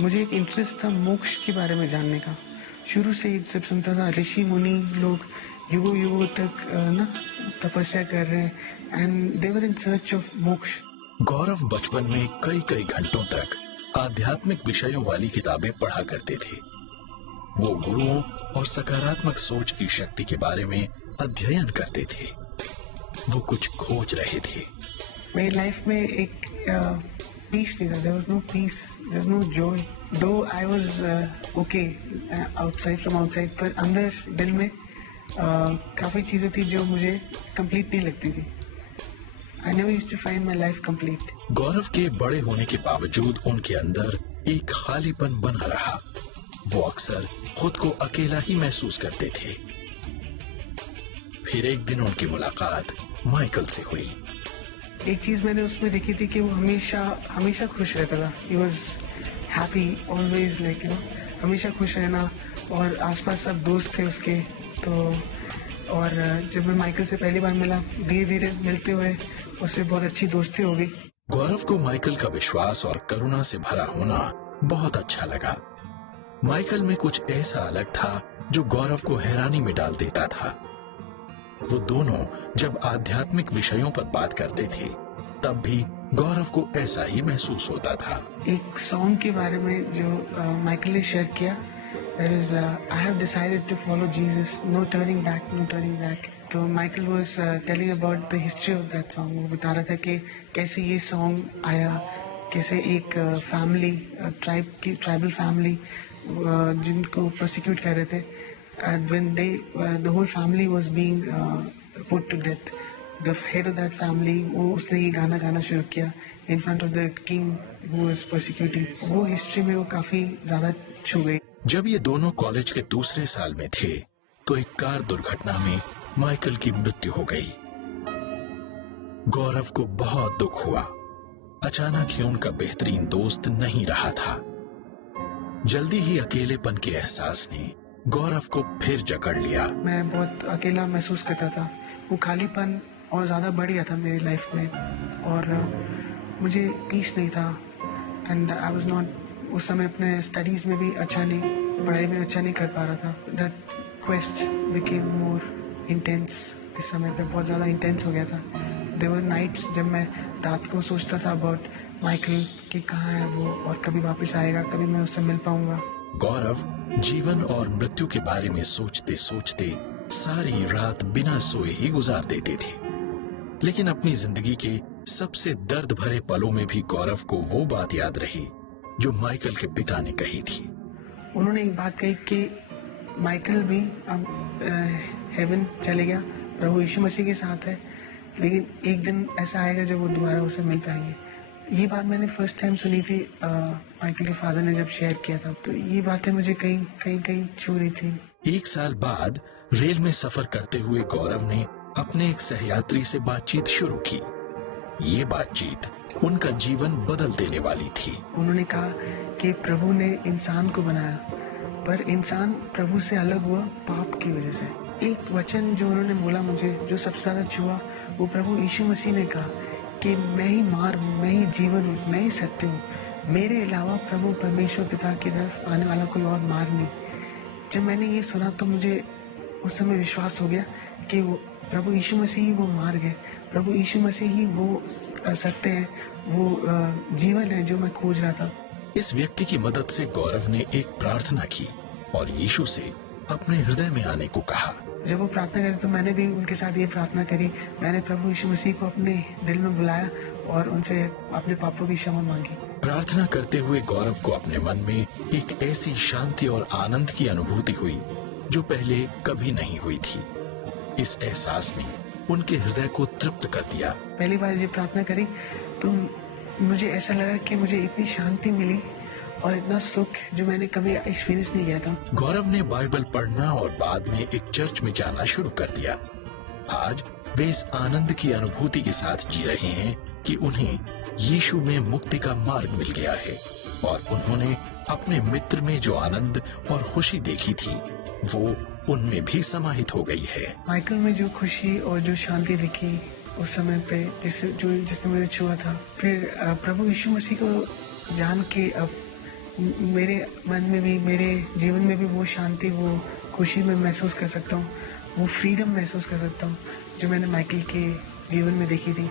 मुझे एक इंटरेस्ट था मोक्ष के बारे में जानने का। शुरू से ही जब सुनता था ऋषि मुनि लोग युगों युगों तक ना तपस्या कर रहे हैं and they were in search of मोक्ष। गौरव बचपन में कई कई घंटों तक आध्यात्मिक विषयों वाली किताबें पढ़ा करते थे। वो गुरुओं और सकारात्मक सोच की शक्ति के बारे में अध्ययन करते थे। वो कुछ खोज रहे थे। मेरी लाइफ में एक पीस नहीं था। There was no peace, there was no joy. Though I was okay outside from outside, पर अंदर दिल में काफ़ी चीज़ें थी जो मुझे कंप्लीट नहीं लगती थी। I never used to find my life complete. गौरव के बड़े होने के बावजूद उनके अंदर एक खालीपन बना रहा। वो अक्सर खुद को अकेला ही महसूस करते थे। फिर एक दिन उनकी मुलाकात माइकल से हुई। एक चीज मैंने उसमें देखी थी कि वो हमेशा हमेशा खुश रहता था। He was happy always, like you know, हमेशा खुश रहना, और आसपास सब दोस्त थे उसके। तो और जब मैं माइकल से पहली बार मिला, धीरे धीरे मिलते हुए उससे बहुत अच्छी दोस्ती हो गई। गौरव को माइकल का विश्वास और करुणा से भरा होना बहुत अच्छा लगा। माइकल में कुछ ऐसा अलग था जो गौरव को हैरानी में डाल देता था। वो दोनों जब आध्यात्मिक विषयों पर बात करते थे तब भी गौरव को ऐसा ही महसूस होता था। एक सॉन्ग के बारे में जो माइकल ने शेयर किया, that is I have decided to follow Jesus, no turning back, no turning back. तो Michael was telling about the history of that song. वो बता रहा था कि कैसे ये सॉन्ग आया, कैसे एक फैमिली, ट्राइबल फैमिली जिनको प्रोसिक्यूट कर रहे थे, when the whole family was being put to death, the head of that family, वो उसने ये गाना गाना शुरू किया in front of the king who was persecuting. वो हिस्ट्री में वो काफी ज्यादा छू गई। जब ये दोनों कॉलेज के दूसरे साल में थे तो एक कार दुर्घटना में माइकल की मृत्यु हो गई। गौरव को बहुत दुख हुआ। अचानक ही उनका बेहतरीन दोस्त नहीं रहा था। जल्दी ही अकेलेपन के एहसास ने गौरव को फिर जकड़ लिया। मैं बहुत अकेला महसूस करता था। वो खालीपन और ज्यादा बढ़ गया था मेरी लाइफ में, और मुझे पीस नहीं था। एंड आई वाज नॉट, उस समय अपने स्टडीज में भी अच्छा नहीं, पढ़ाई में अच्छा नहीं कर पा रहा था। That quest became more intense. इस समय पे बहुत ज़्यादा इंटेंस हो गया था। देयर वर नाइट्स जब मैं रात को सोचता था अबाउट माइकल कि कहाँ है वो, और कभी वापस आएगा, कभी मैं उससे मिल पाऊंगा। गौरव जीवन और मृत्यु के बारे में सोचते सोचते सारी रात बिना सोए ही गुजार देते थे। लेकिन अपनी जिंदगी के सबसे दर्द भरे पलों में भी गौरव को वो बात याद रही जो माइकल के पिता ने कही थी। उन्होंने एक बात कही कि माइकल भी अब हेवन चले गया, प्रभु यीशु मसीह के साथ है, लेकिन एक दिन ऐसा आएगा जब वो दोबारा उसे मिल पाएंगे। ये बात मैंने फर्स्ट टाइम सुनी थी माइकल के फादर ने जब शेयर किया था। तो ये बातें मुझे कहीं कहीं कहीं छू रही थी। एक साल बाद रेल में सफर करते हुए गौरव ने अपने एक सहयात्री से बातचीत शुरू की। ये बातचीत उनका जीवन बदल देने वाली थी। उन्होंने कहा कि प्रभु ने इंसान को बनाया, पर इंसान प्रभु से अलग हुआ पाप की वजह से। एक वचन जो उन्होंने बोला मुझे, जो सबसे ज्यादा छुआ, वो प्रभु यीशु मसीह ने कहा कि मैं ही मार्ग हूँ, मैं ही जीवन हूँ, मैं ही सत्य हूँ, मेरे अलावा प्रभु परमेश्वर पिता की तरफ आने वाला कोई और मार्ग नहीं। जब मैंने ये सुना तो मुझे उस समय विश्वास हो गया कि वो प्रभु यीशु मसीह ही वो मार्ग है, प्रभु यीशु मसीह ही वो सत्य है, वो जीवन है जो मैं खोज रहा था। इस व्यक्ति की मदद से गौरव ने एक प्रार्थना की और यीशु से अपने हृदय में आने को कहा। जब वो प्रार्थना करे तो मैंने भी उनके साथ ये प्रार्थना करी। मैंने प्रभु यीशु मसीह को अपने दिल में बुलाया और उनसे अपने पापों की क्षमा मांगी। प्रार्थना करते हुए गौरव को अपने मन में एक ऐसी शांति और आनंद की अनुभूति हुई जो पहले कभी नहीं हुई थी। इस एहसास ने उनके हृदय को तृप्त कर दिया। पहली बार ये प्रार्थना करी तो मुझे ऐसा लगा कि मुझे इतनी शांति मिली और इतना सुख जो मैंने कभी एक्सपीरियंस नहीं किया था। गौरव ने बाइबल पढ़ना और बाद में एक चर्च में जाना शुरू कर दिया। आज वे इस आनंद की अनुभूति के साथ जी रहे हैं कि उन्हें यीशु में मुक्ति का मार्ग मिल गया है, और उन्होंने अपने मित्र में जो आनंद और खुशी देखी थी वो उनमें भी समाहित हो गई है। माइकल में जो खुशी और जो शांति दिखी उस समय पे, जिसने मुझे छुआ था, फिर प्रभु यीशु मसीह को जान के अब मेरे मन में भी, मेरे जीवन में भी वो शांति, वो खुशी मैं महसूस कर सकता हूँ, वो फ्रीडम महसूस कर सकता हूँ जो मैंने माइकल के जीवन में देखी थी।